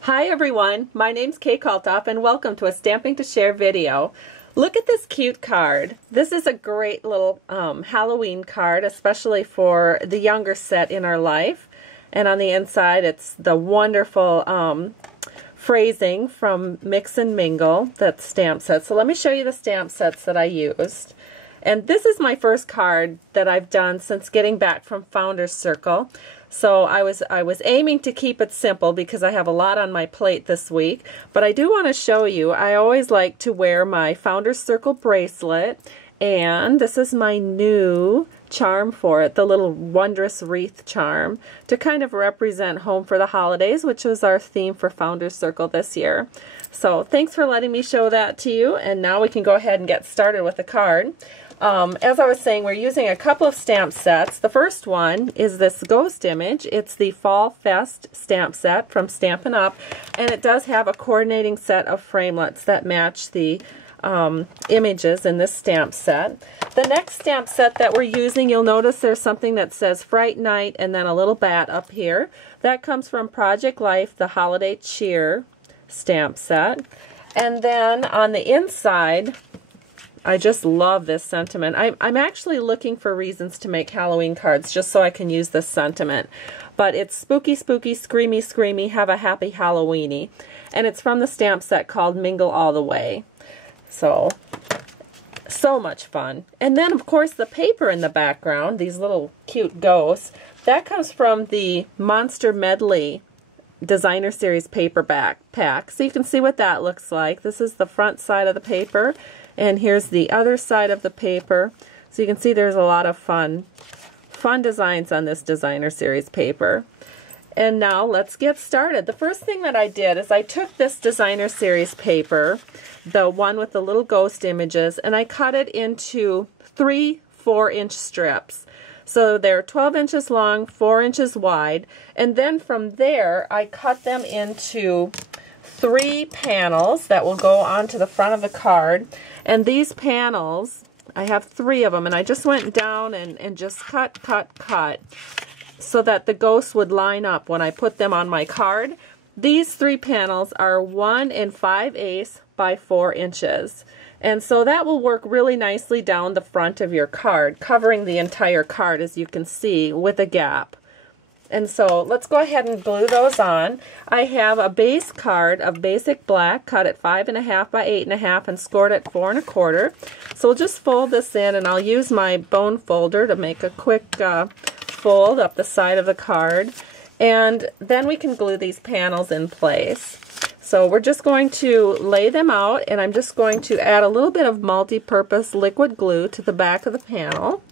Hi everyone, my name's Kalthoff and welcome to a Stamping to Share video. Look at this cute card. This is a great little Halloween card, especially for the younger set in our life. And on the inside it's the wonderful phrasing from Mix and Mingle, that stamp set. So let me show you the stamp sets that I used. And this is my first card that I've done since getting back from Founders Circle. So I was aiming to keep it simple because I have a lot on my plate this week. But I do want to show you, I always like to wear my Founders Circle bracelet. And this is my new charm for it, the little wondrous wreath charm, to kind of represent home for the holidays, which was our theme for Founders Circle this year. So thanks for letting me show that to you. And now we can go ahead and get started with the card. As I was saying, we're using a couple of stamp sets. The first one is this ghost image. It's the Fall Fest stamp set from Stampin' Up! And it does have a coordinating set of framelits that match the images in this stamp set. The next stamp set that we're using, you'll notice there's something that says Fright Night and then a little bat up here. That comes from Project Life, the Holiday Cheer stamp set. And then on the inside, I just love this sentiment. I'm actually looking for reasons to make Halloween cards just so I can use this sentiment. But it's spooky, spooky, screamy, screamy, have a happy Halloweeny. And it's from the stamp set called Mingle All the Way. So much fun. And then, of course, the paper in the background, these little cute ghosts, that comes from the Monster Medley Designer Series paperback pack. So you can see what that looks like. This is the front side of the paper. And here's the other side of the paper. So you can see there's a lot of fun designs on this Designer Series paper. And now let's get started. The first thing that I did is I took this Designer Series paper, the one with the little ghost images, and I cut it into 3 4-inch strips. So they're 12 inches long, 4 inches wide, and then from there I cut them into 3 panels that will go onto the front of the card. And these panels, I have 3 of them, and I just went down and just cut so that the ghosts would line up when I put them on my card. These 3 panels are 1 5/8 by 4 inches. And so that will work really nicely down the front of your card, covering the entire card, as you can see, with a gap. And so let's go ahead and glue those on. I have a base card of basic black cut at 5 1/2 by 8 1/2 and scored at 4 1/4. So we'll just fold this in, and I'll use my bone folder to make a quick fold up the side of the card. And then we can glue these panels in place. So we're just going to lay them out, and I'm just going to add a little bit of multi-purpose liquid glue to the back of the panel.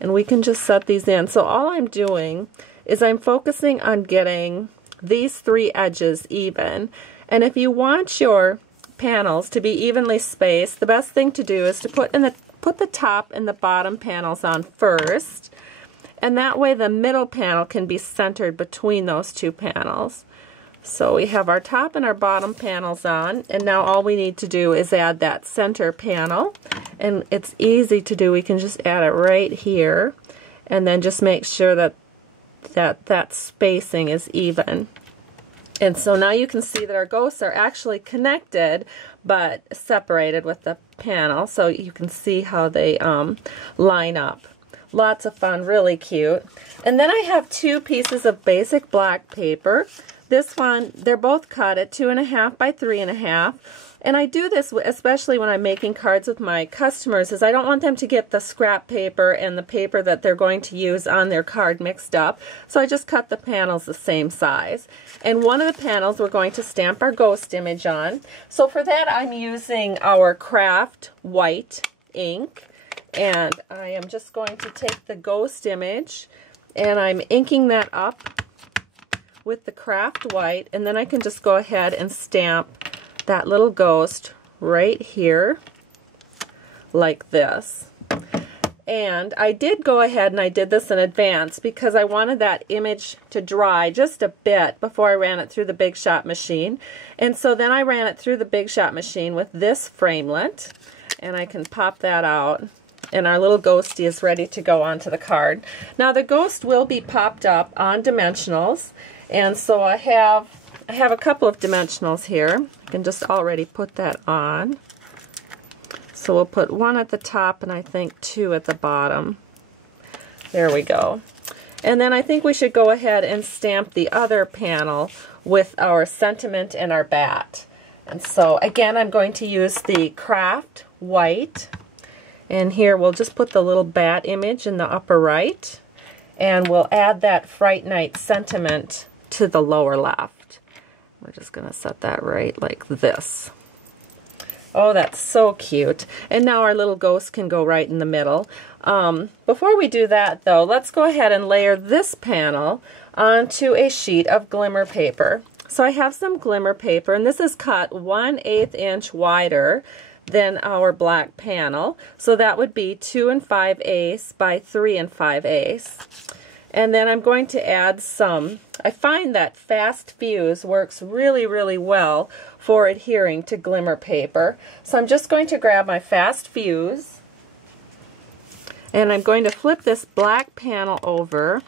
And we can just set these in. So all I'm doing is I'm focusing on getting these 3 edges even. And if you want your panels to be evenly spaced, the best thing to do is to put the top and the bottom panels on first. And that way the middle panel can be centered between those 2 panels. So we have our top and our bottom panels on, and now all we need to do is add that center panel. And it's easy to do. We can just add it right here, and then just make sure that that spacing is even. And so now you can see that our ghosts are actually connected but separated with the panel, so you can see how they line up. Lots of fun, really cute. And then I have 2 pieces of basic black paper. This one, they're both cut at 2 1/2 by 3 1/2. And I do this especially when I'm making cards with my customers, is I don't want them to get the scrap paper and the paper that they're going to use on their card mixed up. So I just cut the panels the same size. And one of the panels we're going to stamp our ghost image on. So for that I'm using our Craft White ink. And I am just going to take the ghost image and I'm inking that up with the Craft White, and then I can just go ahead and stamp that little ghost right here like this. And I did go ahead and I did this in advance because I wanted that image to dry just a bit before I ran it through the Big Shot machine. And so then I ran it through the Big Shot machine with this framelit, and I can pop that out. And our little ghostie is ready to go onto the card. Now the ghost will be popped up on dimensionals, and so I have I have a couple of dimensionals here. I can just already put that on. So we'll put one at the top and I think two at the bottom. There we go. And then I think we should go ahead and stamp the other panel with our sentiment and our bat. And so again, I'm going to use the Craft White. And here we'll just put the little bat image in the upper right. And we'll add that Fright Night sentiment to the lower left. We're just going to set that right like this. Oh, that's so cute. And now our little ghost can go right in the middle. Before we do that, though, let's go ahead and layer this panel onto a sheet of glimmer paper. So I have some glimmer paper, and this is cut 1/8 inch wider than our black panel. So that would be 2 5/8 by 3 5/8. And then I'm going to add some, I find that fast fuse works really, really well for adhering to glimmer paper. So I'm just going to grab my fast fuse, and I'm going to flip this black panel over.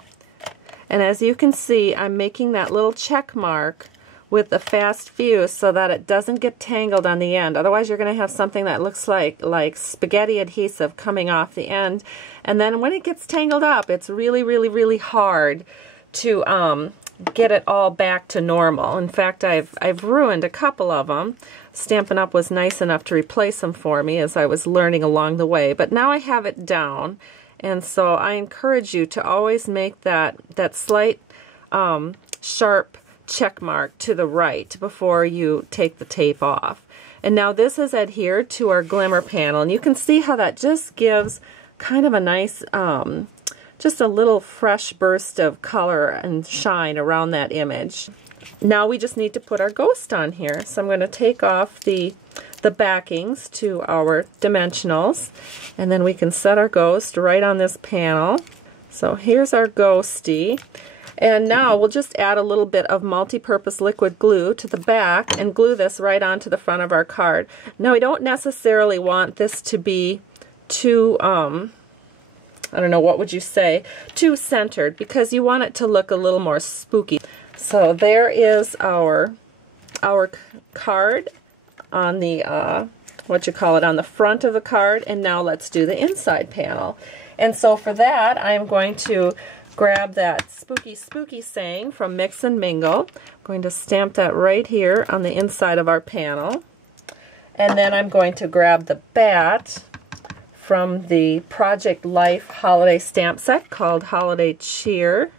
And as you can see, I'm making that little check mark with the fast fuse so that it doesn't get tangled on the end. Otherwise you're going to have something that looks like spaghetti adhesive coming off the end. And then when it gets tangled up, it's really, really, really hard to get it all back to normal. In fact, I've ruined a couple of them. Stampin' Up! Was nice enough to replace them for me as I was learning along the way. But now I have it down. And so I encourage you to always make that slight sharp check mark to the right before you take the tape off. And now this is adhered to our glimmer panel, and you can see how that just gives kind of a nice just a little fresh burst of color and shine around that image. Now we just need to put our ghost on here. So I'm going to take off the backings to our dimensionals, and then we can set our ghost right on this panel. So here's our ghosty. And now we'll just add a little bit of multi-purpose liquid glue to the back and glue this right onto the front of our card. Now we don't necessarily want this to be too, I don't know, what would you say, too centered, because you want it to look a little more spooky. So there is our card on the, on the front of the card, and now let's do the inside panel. And so for that, I'm going to grab that spooky, spooky saying from Mix and Mingle. I'm going to stamp that right here on the inside of our panel. And then I'm going to grab the bat from the Project Life holiday stamp set called Holiday Cheer.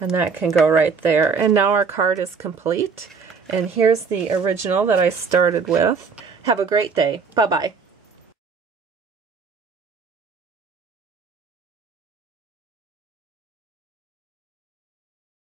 And that can go right there. And now our card is complete. And here's the original that I started with. Have a great day. Bye-bye.